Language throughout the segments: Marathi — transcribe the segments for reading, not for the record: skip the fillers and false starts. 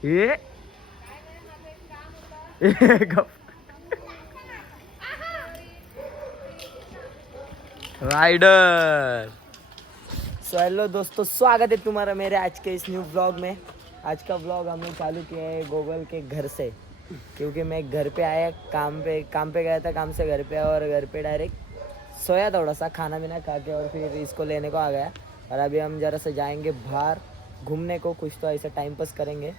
हे राइडर। सो हेलो दोस्तों, स्वागत है तुम्हारा मेरे आज के इस न्यू ब्लॉग में। आज का ब्लॉग हमने चालू किया है गोगल के घर से, क्योंकि मैं घर पे आया, काम पे गया था, काम से घर पे आया और घर पे डायरेक्ट सोया थोड़ा सा, खाना पीना खा के और फिर इसको लेने को आ गया। और अभी हम जरा से जाएंगे बाहर घूमने को, कुछ तो ऐसा टाइम पास करेंगे।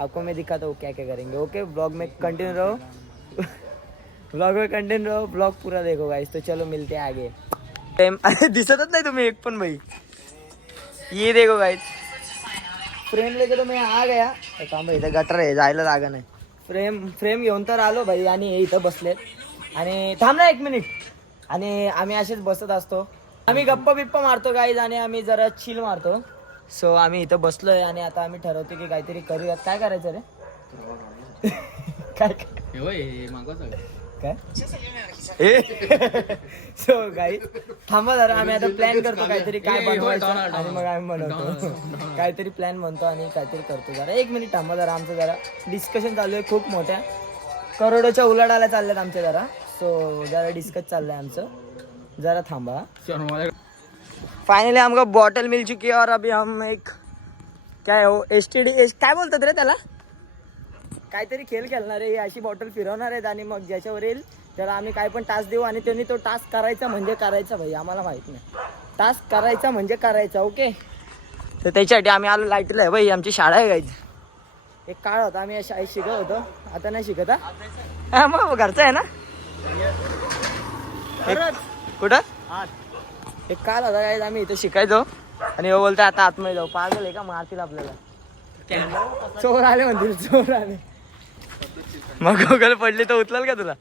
आपको मैं दिखाता हूँ क्या क्या करेंगे। ओके, ब्लॉग में कंटिन्यू रहो ब्लॉग पूरा देखो गाइस। तो चलो मिलते हैं आगे। अरे दिसतच नाही तुम्ही एक पण भाई। ये देखो गाइस, फ्रेम लेके तो मैं आ गया। थांब, इथं गटर आहे, जायला जागा नाही। फ्रेम घेऊन तर आलो भाई, आणि हे इथं बसलेत आणि थांब ना एक मिनिट। आणि आम्ही असेच बसत असतो, आम्ही गप्पा बिप्पा मारतो गाईज आणि आम्ही जरा चिल मारतो। सो आम्ही इथं बसलोय आणि आता आम्ही ठरवतो की काहीतरी करूयात। काय करायचं रे? काय सो गाईज थांबा जरा, आम्ही आता प्लॅन करतो काहीतरी, काय बनवायचं आणि मग आम्ही बनवतो काहीतरी प्लॅन बनतो आणि काहीतरी करतो। जरा एक मिनिट थांबा जरा, आमचं जरा डिस्कशन चालू आहे, खूप मोठ्या करोडोच्या उलाढाल्या चालल्यात आमच्या जरा। सो जरा डिस्कस चाललंय आमचं, जरा थांबा। फाइनली हमको बॉटल मिल चुकी है और अभी हम एक क्या है वो STD काय बोलतात रे त्याला, काहीतरी खेळ खेळणार आहे। अशी बॉटल फिरवणार आहेत आणि मग ज्याच्यावर येईल त्याला आम्ही काय पण टास्क देऊ आणि त्यांनी तो टास्क करायचा म्हणजे करायचा भाई। आम्हाला माहित नाही, टास्क करायचा म्हणजे करायचा। ओके, तर त्याच्यासाठी आम्ही आलो लाईटला आहे भाई, आमची शाळा आहे गाईज। एक काळ होता आम्ही शाळेत शिकत होतो, आता नाही शिकत हा। मग घरचं आहे ना कुठं? एक काल होता गाईज, आम्ही इथे शिकायचो आणि हो बोलतो आता आतमध्ये जाऊ। पागल आहे का, मारतील आपल्याला। चोर आले म्हणतील, चोर आले। मग गोगल पडली तर उचलाल का तुला?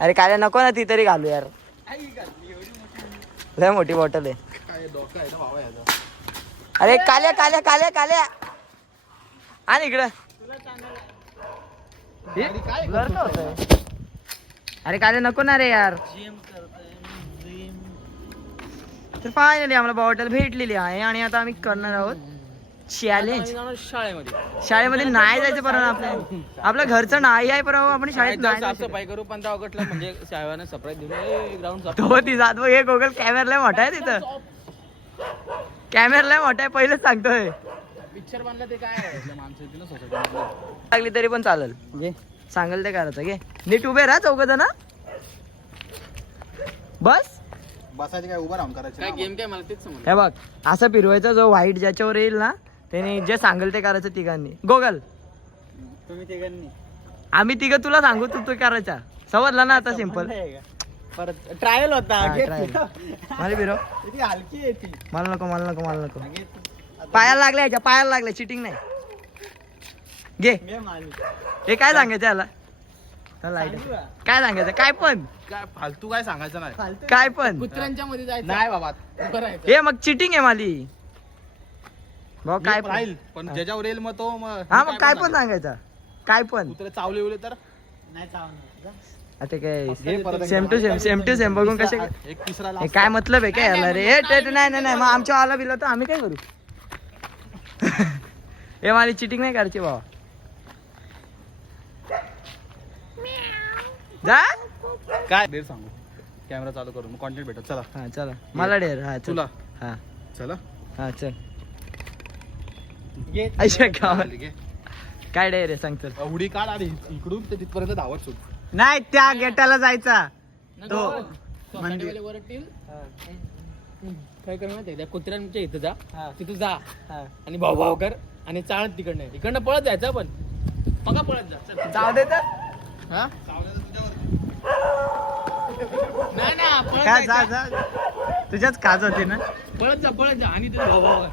अरे काय नको ना, ती तरी घालू यार, लय मोठी बॉटल आहे। अरे काल्या काल्या काल्या काल्या आणि इकडं अरे काल्या नको ना रे यार। तर फायनली आम्हाला बॉटल भेटलेली आहे आणि आता आम्ही करणार आहोत चॅलेंज। शाळेमध्ये नाही जायचं परत, आपल्या घरचं नाही आहे, परत आपण शाळेत नाही सफाई करू 15 ऑगस्टला, म्हणजे शाळेने सरप्राईज देऊन ग्राउंड तो ती जात बघ। हे गोगल कॅमेरा मोठा आहे, तिथं कॅमेरा मोठा आहे, पहिलेच सांगतोय। पिक्चर बनलं ते काय माणसं सोसायटी लागली तरी पण चालेल, सांगेल ते करायचं घे। नीट उभे राहा चौघ ना, बस बसायचं काय, उभं राहून करायचं काय गेम काय, मला तेच समज। हे बघ, असं फिरवायचं, जो व्हाईट ज्याच्यावर येईल ना त्याने जे सांगेल ते करायचं तिघांनी। गोगल तुम्ही तिघांनी, आम्ही तिघं तुला सांगू, तू करायचा, समजला ना आता? सिंपल परत ट्रायल होता मला फिरव, हलकी आहे ती। मला नको मला नको मला नको, पायाला लागल्या ह्याच्या, पायाला लागल्या, चिटिंग नाही। घे, हे काय सांगायचं याला? काय सांगायचं? काय पण काय फालतू काय सांगायचं नाही, काय पण कुत्र्यांच्या मध्ये जायचं नाही बाबा। हे मग चिटिंग आहे माझी भाऊ। काय राहील पण ज्याच्यावर येईल मग तो हा, मग काय पण सांगायचं, काय पण। कुत्रे चावले उले तर नाही चावणार। आता काय सेम टू सेम बघून कसे एक तिसरा काय मतलब आहे काय याला रे? नाही नाही नाही, मग आमच्या आला बिला तर आम्ही काय करू? हे माझी चिटिंग नाही करायची बाबा, जा। काय डेर सांगू, कॅमेरा चालू करून कॉन्टेंट भेटत। चला हा चला, मला डेर, हा तुला हा चला हा चल। अशा गावात काय डेर आहे सांग तर? उडी काढ आधी इकडून ते तिथपर्यंत धावत सुट नाही, त्या गेटाला जायचा तो वरतील काय कर माहिती त्या कुत्र्यांच्या इथं जा, तिथं जा आणि भाऊ भाऊ कर आणि चालत तिकडनं पळत जायचं, पण बघा पळत जा, जाऊ दे तर। हा नाही ना, काय जा जा, तुझ्याच काज होती ना, पळत जा आणि तिथं भाऊ भाऊ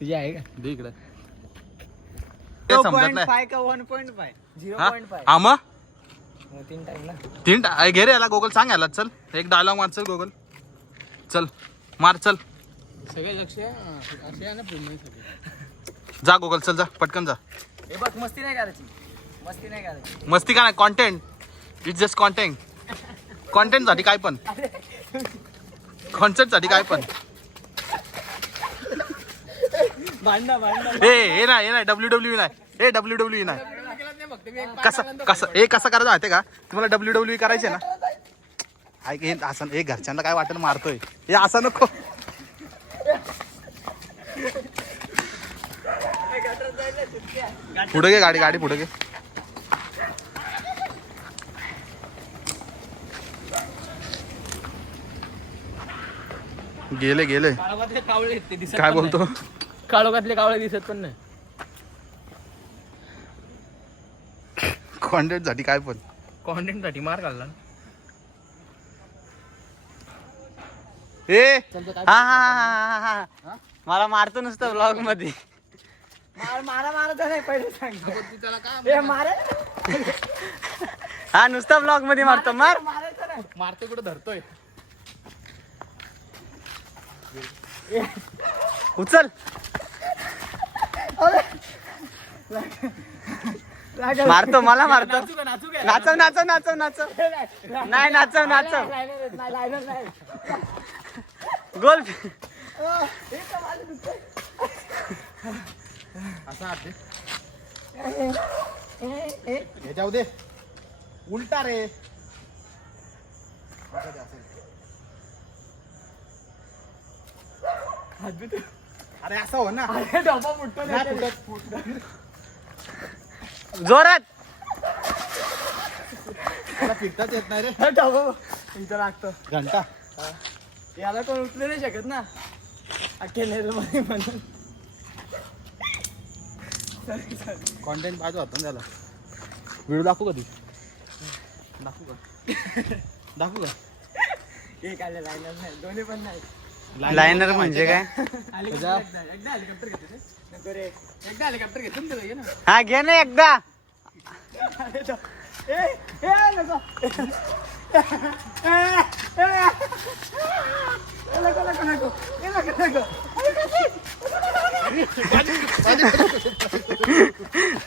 तुझी आहे का? दे इकडे 0.5 का 1.5? 0.5 3 टाइम ना. घे रे याला गोगल सांग याला चल एक डायलॉग मार चल गोगल चल मार चल सगळे लक्ष असे आहे ना पूर्ण सगळे. जा गोगल चल जा पटकन जा. हे बघ मस्ती नाही करायची. मस्ती नाही करायची. मस्ती का नाही कॉन्टेंट इट्स जस्ट कॉन्टेंट साठी काय पण कॉन्सेप्ट साठी काय पण. भांडणं हे नाही WWE नाही WWE नाही फक्त मी एक कसं करायचं माहिती का तुम्हाला WWE करायचे ना ऐक हे असं हे घरच्यांना काय वाटेल मारतोय हे असं नको. पुढे घे गाडी पुढे घे. गेले काळोखातले कावळे आहेत ते दिसत काय पण बोलतो नाही. काळोखातले कावळे दिसत पण नाही. कॉन्टेंट साठी काय पण. कॉन्टेंट साठी मार घालला. ए हा मला मारतो नुसतं ब्लॉग मध्ये. मारा नाही पहिले सांग. तू त्याला काय हे मारा हा नुसता ब्लॉग मध्ये मारतो मार. मारायचं नाही. मारते कुठं धरतोय. उचल मारतो मला मारतो. नाचू का नाचू काय. नाचव नाही नाचव लायनर नाही. गोल असं हात दे. हे जाऊ दे उलटा रे. अरे असं हो ना डबा फुटतो. जोरात मला फिरताच येत नाही रे. डबा तुमचं लागतं. घंटा याला कोण उचलू नाही शकत ना अकेले मध्ये म्हणून. कॉन्टेंट पाहिजे होता ना त्याला. व्हिडिओ दाखवू कधी दाखवू का एक आले लायनर नाही दोन्ही पण नाही. लायनर म्हणजे काय. एकदा हेलिकॉप्टर घेतो रे. नको रे. एकदा हेलिकॉप्टर घेतो ना त्याला, ये ना. हा घे ना एकदा.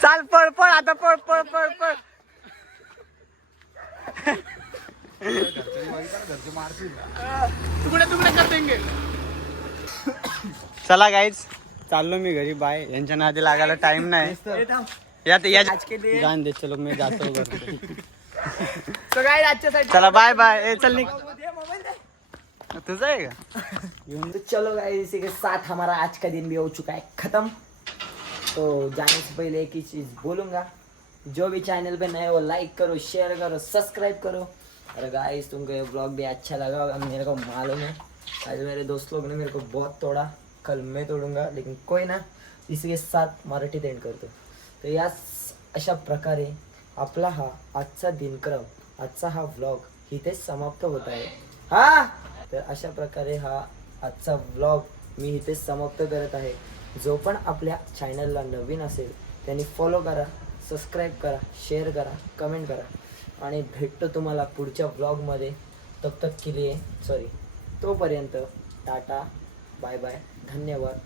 चाल पळ आता पळ. तुकडे कर देंगे. चला गाईज चाललो मी घरी. बाय. यांच्या नादी लागायला टाइम नाही. आज के लिए जान दे चलो मैं जाता हूँ घर पे. तो गाइस आजच्यासाठी चला बाय बाय. चल निघ. तुझा आहे का. तो चलो गाइस इसी के साथ हमारा आज का दिन भी हो चुका है खत्म. तो जाने से पहले एक ही चीज बोलूंगा, जो भी चैनल पे नए हो लाइक करो, शेयर करो, सब्सक्राइब करो. और गाइस तुमको ये ब्लॉग भी अच्छा लगा होगा मेरे को मालूम है. आज मेरे दोस्त लोग ने मेरे को बहुत तोड़ा, कल मैं तोडूंगा, लेकिन कोई ना. इसके साथ मराठीत एंड करतो. तर या अशा प्रकारे आपला हा आजचा दिनक्रम, आजचा हा व्लॉग इथेच समाप्त होत आहे. हा तर अशा प्रकारे हा आजचा व्लॉग मी इथेच समाप्त करत आहे. जो पण आपल्या चॅनलला नवीन असेल त्यांनी फॉलो करा, सबस्क्राईब करा, शेअर करा, कमेंट करा आणि भेटतो तुम्हाला पुढच्या व्लॉगमध्ये. तब तक के लिए तोपर्यंत टाटा बाय बाय, धन्यवाद.